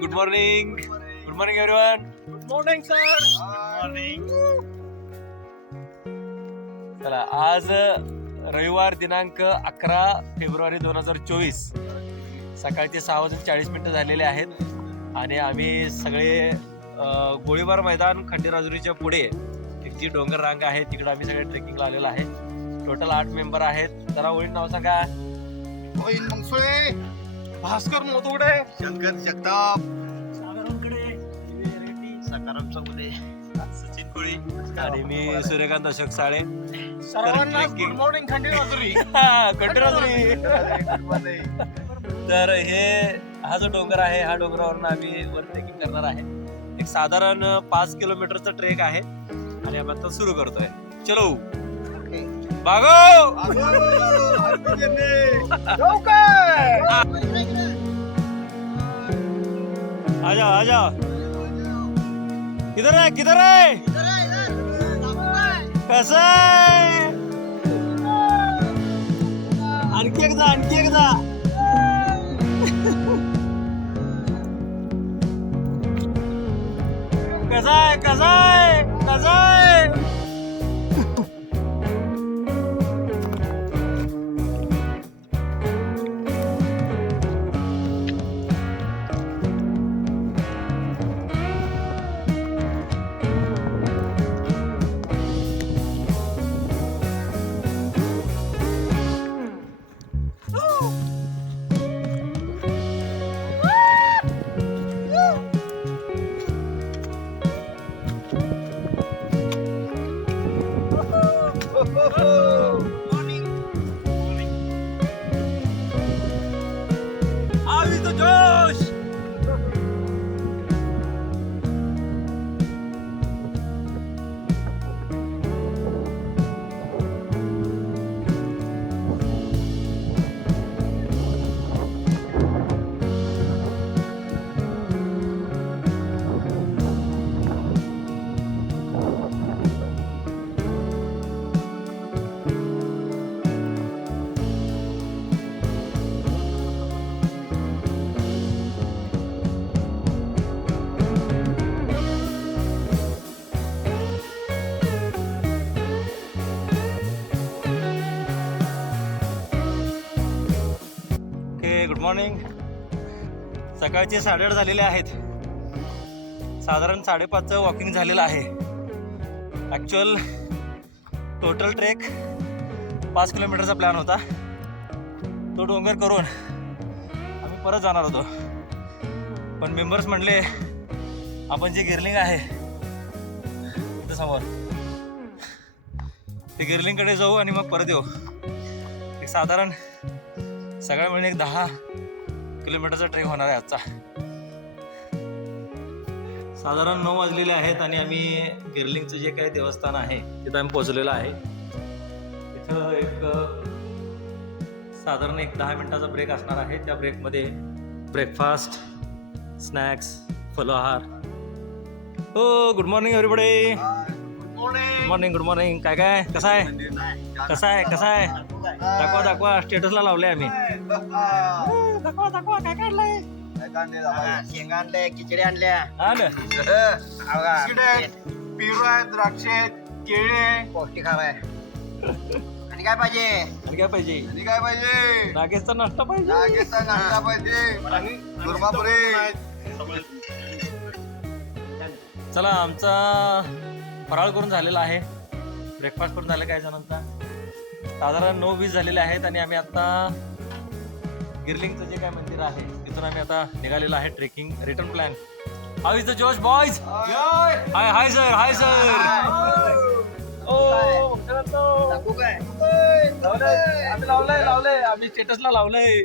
Good morning everyone. Good morning sir. चला, आज रविवार दिनांक 11 फेब्रुवारी 2024 सकाळचे 6:40 झालेले आहेत आणि आम्ही सगळे गोळीबार मैदान खंडेराजुरीच्या पुढे एक जी डोंगर रांग आहे तिकडे आम्ही सगळे ट्रेकिंगला आलेलो आहे. टोटल 8 मेंबर आहेत. जरा ओळीन नाव सांगा. मोहीन मंगसुळे, भास्कर मोतुगडे, शंकर जगताप, सकाराम चौगुले, सचिन कोळी आणि मी सूर्यकांत अशोक साळे. सर्वांना गुड मॉर्निंग खंडेराजुरी. खंडेराजुरी. तर हा जो डोंगर आहे, हा डोंगरावरून आम्ही वर ट्रेकिंग करणार आहे. एक साधारण 5 किलोमीटरचा ट्रेक आहे आणि आपण आता सुरू करतोय. चलो भागो. आजा किधर है कसं आहे. आणखी एकदा कसा आहे. Good morning. सकाळचे 8:30 झालेले आहेत. साधारण 5:30चं वॉकिंग झालेलं आहे. ॲक्च्युअल टोटल ट्रेक 5 किलोमीटरचा प्लॅन होता. तो डोंगर करून आम्ही परत जाणार होतो, पण मेंबर्स म्हणले आपण जे गिरलिंग आहे तिथं समोर, ते गिरलिंगकडे जाऊ आणि मग परत येऊ. एक साधारण सगळ्या मिळून एक 10 किलोमीटरचा ट्रेक होणार आहे आजचा. साधारण 9 वाजलेले आहेत आणि आम्ही गिरलिंगचं जे काही देवस्थान आहे तिथं आम्ही पोहोचलेलो आहे. इथं साधारण 10 मिनिटाचा ब्रेक असणार आहे. त्या ब्रेकमध्ये ब्रेकफास्ट, स्नॅक्स, फलोहार. हो, good morning everybody. Good morning. काय कसं आहे. दाखवा स्टेटसला लावलंय आम्ही. दाखवा काय काढलंय. शेंगा आणल्या, खिचडी आणल्या, पेरू आहेत, द्राक्ष आहेत, केळी आहे, पौष्टिक हवाय. आणि काय पाहिजे. नागेशचा नाश्ता पाहिजे. चला, आमचा फराळ करून झालेला आहे. ब्रेकफास्ट करून झालं काही जणांचा. साधारण 9:20 झालेले आहेत आणि आम्ही आता गिरलिंगचं जे काय मंदिर आहे तिथून आम्ही आता निघालेलो आहे. Trekking return plan. How is the जोश बॉयज. Hi sir. आम्ही लावलंय. आम्ही स्टेटसला लावलंय.